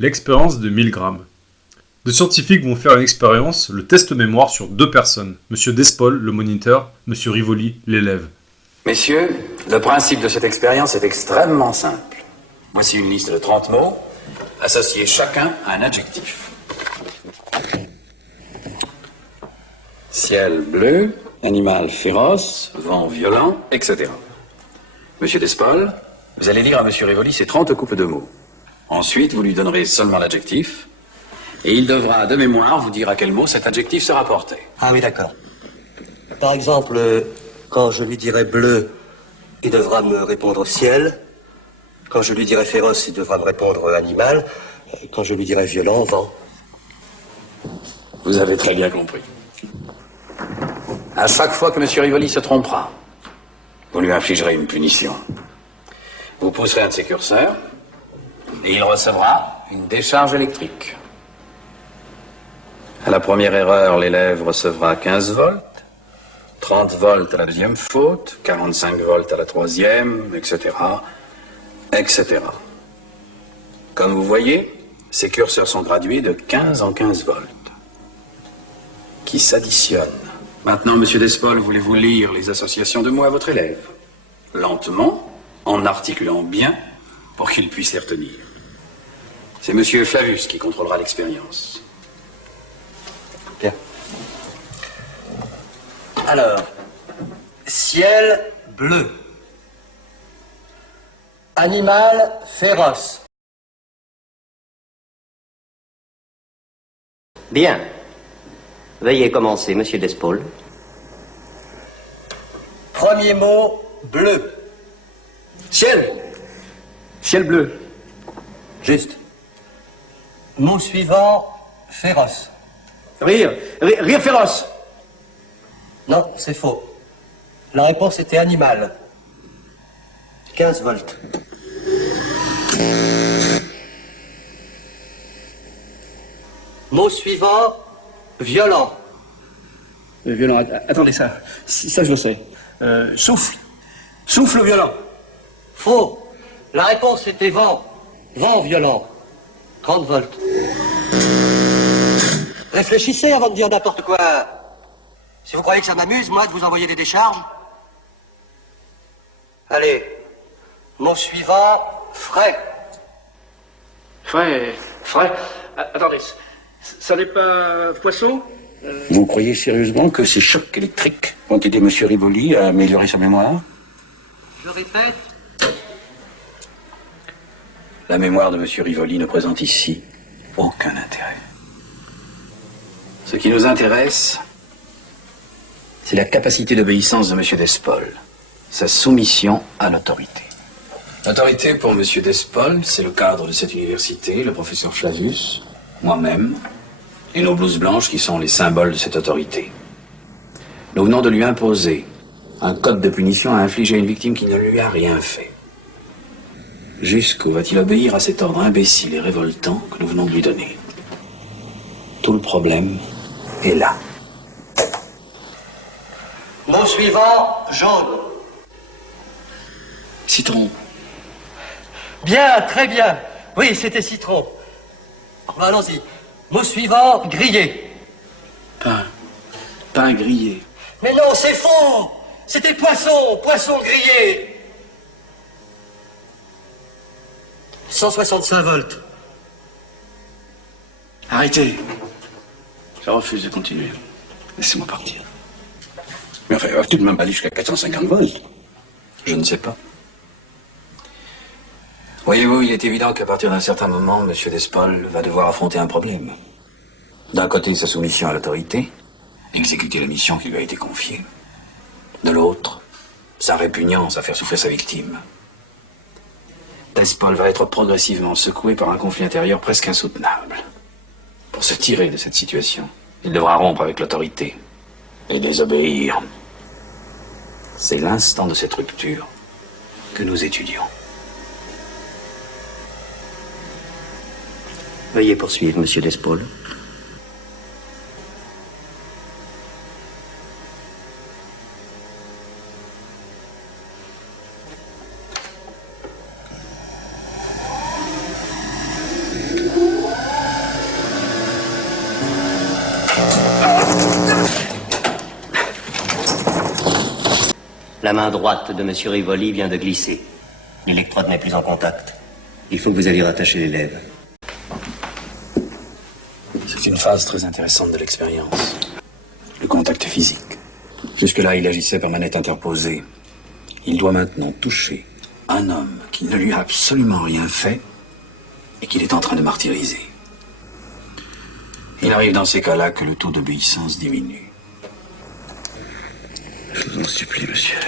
L'expérience de 1000 grammes. Deux scientifiques vont faire une expérience, le test mémoire sur deux personnes. Monsieur Despol, le moniteur, Monsieur Rivoli, l'élève. Messieurs, le principe de cette expérience est extrêmement simple. Voici une liste de 30 mots. Associez chacun à un adjectif. Ciel bleu, animal féroce, vent violent, etc. Monsieur Despol, vous allez lire à Monsieur Rivoli ces 30 couples de mots. Ensuite, vous lui donnerez seulement l'adjectif, et il devra, de mémoire, vous dire à quel mot cet adjectif sera porté. Ah oui, d'accord. Par exemple, quand je lui dirai bleu, il devra me répondre ciel. Quand je lui dirai féroce, il devra me répondre animal. Et quand je lui dirai violent, vent. Vous avez très bien compris. À chaque fois que Monsieur Rivoli se trompera, vous lui infligerez une punition. Vous pousserez un de ses curseurs, et il recevra une décharge électrique. À la première erreur, l'élève recevra 15 volts, 30 volts à la deuxième faute, 45 volts à la troisième, etc., etc. Comme vous voyez, ces curseurs sont gradués de 15 en 15 volts, qui s'additionnent. Maintenant, Monsieur Despol, voulez-vous lire les associations de mots à votre élève? Lentement, en articulant bien, pour qu'il puisse les retenir. C'est Monsieur Flavius qui contrôlera l'expérience. Bien. Alors, ciel bleu. Animal féroce. Bien. Veuillez commencer, Monsieur Despol. Premier mot, bleu. Ciel. Ciel bleu. Juste. Mot suivant, féroce. Rire féroce. Non, c'est faux. La réponse était animal. 15 volts. Mot suivant, violent. Violent. Attendez, ça je le sais. Souffle. Souffle violent. Faux. La réponse était vent. Vent violent. 30 volts. Réfléchissez avant de dire n'importe quoi. Si vous croyez que ça m'amuse, moi, de vous envoyer des décharges. Allez. Mot suivant, frais. Frais. Attendez, ça n'est pas poisson? Vous croyez sérieusement que ces chocs électriques ont aidé Monsieur Rivoli à améliorer sa mémoire? Je répète. La mémoire de Monsieur Rivoli ne présente ici aucun intérêt. Ce qui nous intéresse, c'est la capacité d'obéissance de Monsieur Despol, sa soumission à l'autorité. L'autorité pour Monsieur Despol, c'est le cadre de cette université, le professeur Flavius, moi-même, et nos blouses blanches qui sont les symboles de cette autorité. Nous venons de lui imposer un code de punition à infliger à une victime qui ne lui a rien fait. Jusqu'où va-t-il obéir à cet ordre imbécile et révoltant que nous venons de lui donner? Tout le problème est là. Mot suivant, jaune. Citron. Bien, très bien. Oui, c'était citron. Bon, allons-y. Mot suivant, grillé. Pain grillé. Mais non, c'est faux. C'était poisson grillé. 165 volts. Arrêtez. Je refuse de continuer. Laissez-moi partir. Mais enfin, tu ne m'as pas aller jusqu'à 450 volts. Je ne sais pas. Voyez-vous, il est évident qu'à partir d'un certain moment, M. Despol va devoir affronter un problème. D'un côté, sa soumission à l'autorité, exécuter la mission qui lui a été confiée. De l'autre, sa répugnance à faire souffrir sa victime. Despol va être progressivement secoué par un conflit intérieur presque insoutenable. Pour se tirer de cette situation, il devra rompre avec l'autorité et désobéir. C'est l'instant de cette rupture que nous étudions. Veuillez poursuivre, Monsieur Despol. La main droite de Monsieur Rivoli vient de glisser. L'électrode n'est plus en contact. Il faut que vous alliez rattacher les lèvres. C'est une phase très intéressante de l'expérience. Le contact physique. Jusque-là, il agissait par manette interposée. Il doit maintenant toucher un homme qui ne lui a absolument rien fait et qu'il est en train de martyriser. Il arrive dans ces cas-là que le taux d'obéissance diminue. Je vous en supplie, monsieur.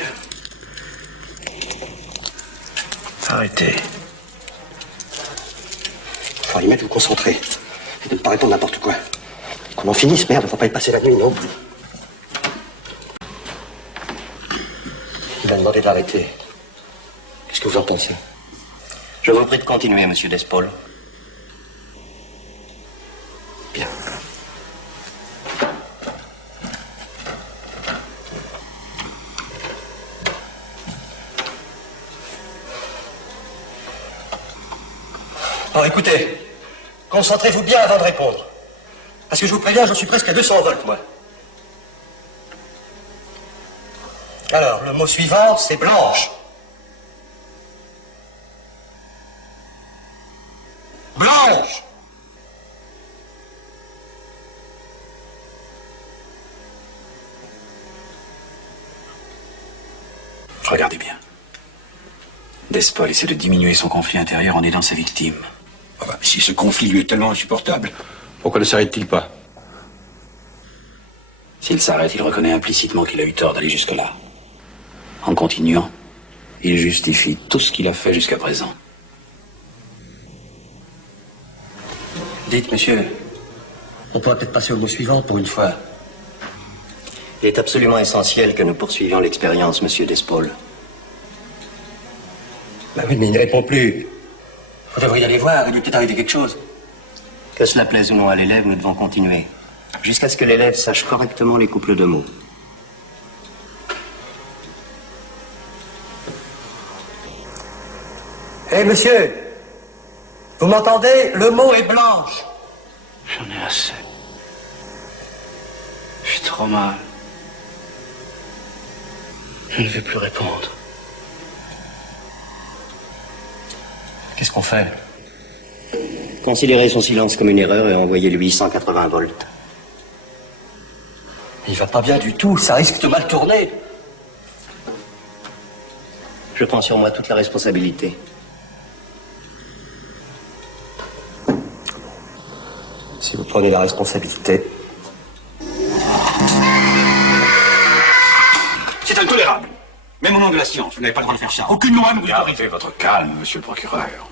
Arrêtez. Faut y mettre vous concentrer. Et de ne pas répondre n'importe quoi. Qu'on en finisse, merde, faut pas y passer la nuit, non? Il a demandé de l'arrêter. Qu'est-ce que vous en pensez? Je vous prie de continuer, monsieur Despaul. Bien. Bon, écoutez, concentrez-vous bien avant de répondre. Parce que je vous préviens, je suis presque à 200 volts, moi. Alors, le mot suivant, c'est blanche. Blanche! Regardez bien. Despol essaie de diminuer son conflit intérieur en aidant sa victime. Ah bah, si ce conflit lui est tellement insupportable, Pourquoi ne s'arrête-t-il pas? S'il s'arrête, il reconnaît implicitement qu'il a eu tort d'aller jusque-là. En continuant, il justifie tout ce qu'il a fait jusqu'à présent. Dites, monsieur, on pourrait peut-être passer au mot suivant pour une fois. Il est absolument essentiel que nous poursuivions l'expérience, monsieur Despaul. Bah oui, mais il ne répond plus. Vous devriez aller voir, il lui est peut-être arrivé quelque chose. Que cela plaise ou non à l'élève, nous devons continuer. Jusqu'à ce que l'élève sache correctement les couples de mots. Hé, monsieur! Vous m'entendez? Le mot est blanche. J'en ai assez. Je suis trop mal. Je ne vais plus répondre. Qu'est-ce qu'on fait? Considérez son silence comme une erreur et envoyez-lui 180 volts. Il va pas bien du tout, ça risque de mal tourner. Je prends sur moi toute la responsabilité. Si vous prenez la responsabilité... c'est intolérable. Même au nom de la science, vous n'avez pas le droit de faire ça. Aucune loi ne vous autorise. Gardez votre calme, monsieur le procureur.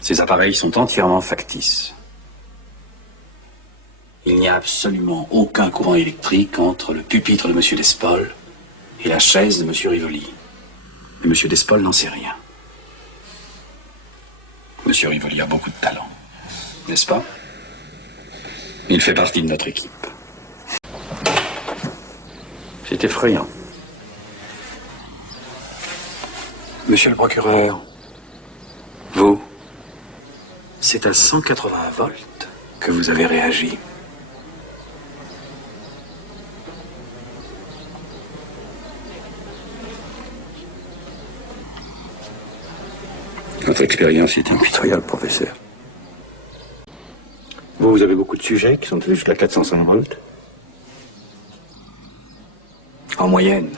Ces appareils sont entièrement factices. Il n'y a absolument aucun courant électrique entre le pupitre de monsieur Despol et la chaise de monsieur Rivoli. Mais monsieur Despol n'en sait rien. Monsieur Rivoli a beaucoup de talent, n'est-ce pas? Il fait partie de notre équipe. C'est effrayant. Monsieur le procureur, vous, c'est à 180 volts que vous avez réagi. Votre expérience est impitoyable, professeur. Vous avez beaucoup de sujets qui sont jusqu'à 405 volts. En moyenne,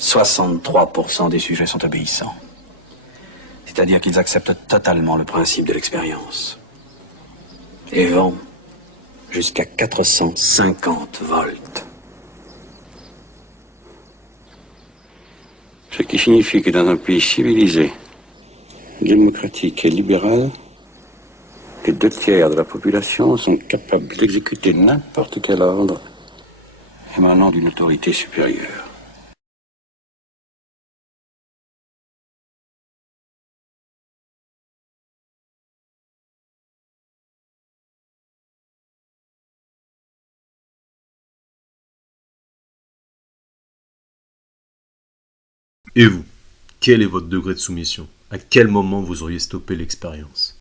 63% des sujets sont obéissants. C'est-à-dire qu'ils acceptent totalement le principe de l'expérience. Et vont jusqu'à 450 volts. Ce qui signifie que dans un pays civilisé, démocratique et libéral, les 2/3 de la population sont capables d'exécuter n'importe quel ordre émanant d'une autorité supérieure. Et vous, quel est votre degré de soumission? À quel moment vous auriez stoppé l'expérience?